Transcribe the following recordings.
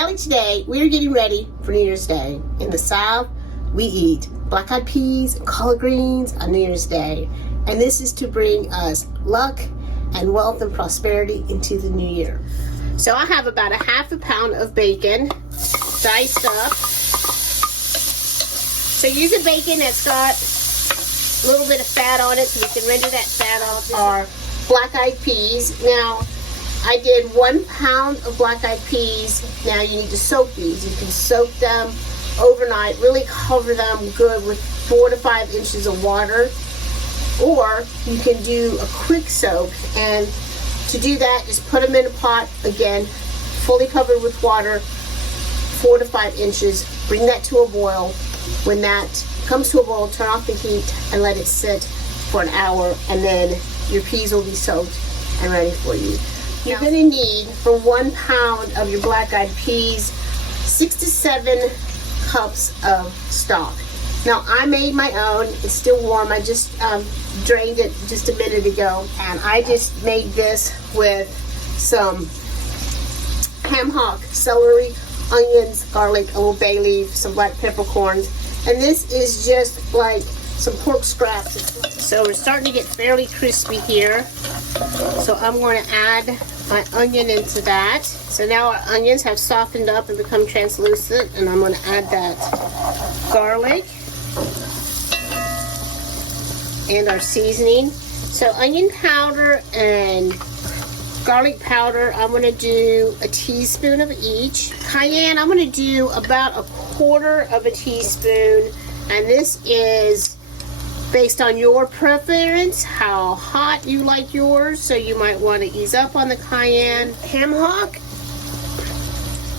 deli today, we are getting ready for New Year's Day. In the South, we eat black-eyed peas and collard greens on New Year's Day. And this is to bring us luck and wealth and prosperity into the new year. So I have about a ½ pound of bacon diced up. So use a bacon that's got a little bit of fat on it so we can render that fat off our black-eyed peas. Now, I did 1 pound of black-eyed peas. Now you need to soak these. You can soak them overnight, really cover them good with 4 to 5 inches of water. Or you can do a quick soak, and to do that, just put them in a pot, again, fully covered with water, 4 to 5 inches. Bring that to a boil. When that comes to a boil, turn off the heat and let it sit for an hour, and then your peas will be soaked and ready for you. You're going to need, for 1 pound of your black-eyed peas, 6 to 7 cups of stock. Now, I made my own. It's still warm. I just drained it just a minute ago, and I just made this with some ham hock, celery, onions, garlic, a little bay leaf, some black peppercorns, and this is just like some pork scraps. So we're starting to get fairly crispy here. So I'm going to add my onion into that. So now our onions have softened up and become translucent, and I'm going to add that garlic and our seasoning. So onion powder and garlic powder, I'm going to do a teaspoon of each. Cayenne, I'm going to do about 1/4 of a teaspoon, and this is based on your preference, how hot you like yours, so you might want to ease up on the cayenne. Ham hock,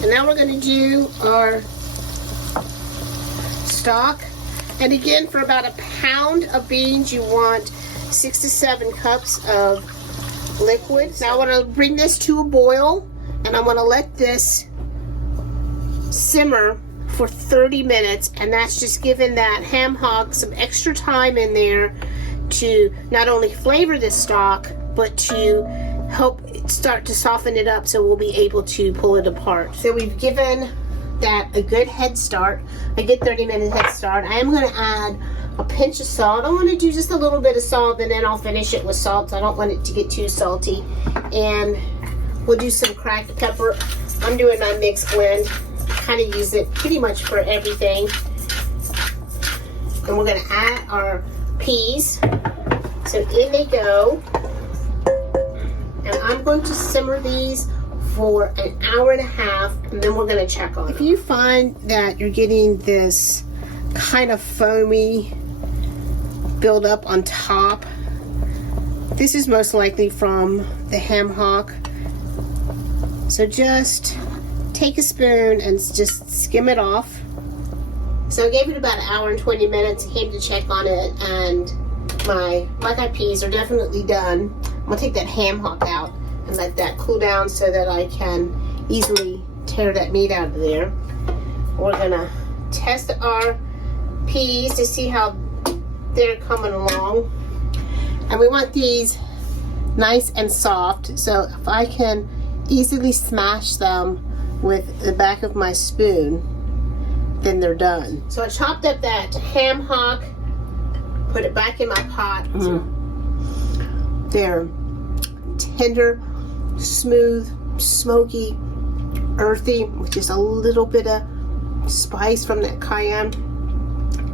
and now we're going to do our stock. And again, for about 1 pound of beans, you want 6 to 7 cups of liquid. Now I want to bring this to a boil, and I'm going to let this simmer for 30 minutes, and that's just giving that ham hock some extra time in there to not only flavor this stock, but to help it start to soften it up so we'll be able to pull it apart. So we've given that a good head start, a good 30-minute head start. I am going to add a pinch of salt. I want to do just a little bit of salt, and then I'll finish it with salt. I don't want it to get too salty. And we'll do some cracked pepper. I'm doing my mixed blend. Kind of use it pretty much for everything. And we're going to add our peas. So in they go. And I'm going to simmer these for 1.5 hours, and then we're going to check on it. If you find that you're getting this kind of foamy build up on top, this is most likely from the ham hock. So just take a spoon and just skim it off. So I gave it about 1 hour and 20 minutes. I came to check on it, and my black-eyed peas are definitely done. I'm going to take that ham hock out and let that cool down so that I can easily tear that meat out of there. We're going to test our peas to see how they're coming along. And we want these nice and soft, so if I can easily smash them with the back of my spoon, then they're done. So I chopped up that ham hock, put it back in my pot. They're tender, smooth, smoky, earthy, with just a little bit of spice from that cayenne.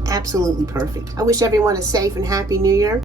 Absolutely perfect. I wish everyone a safe and happy New Year.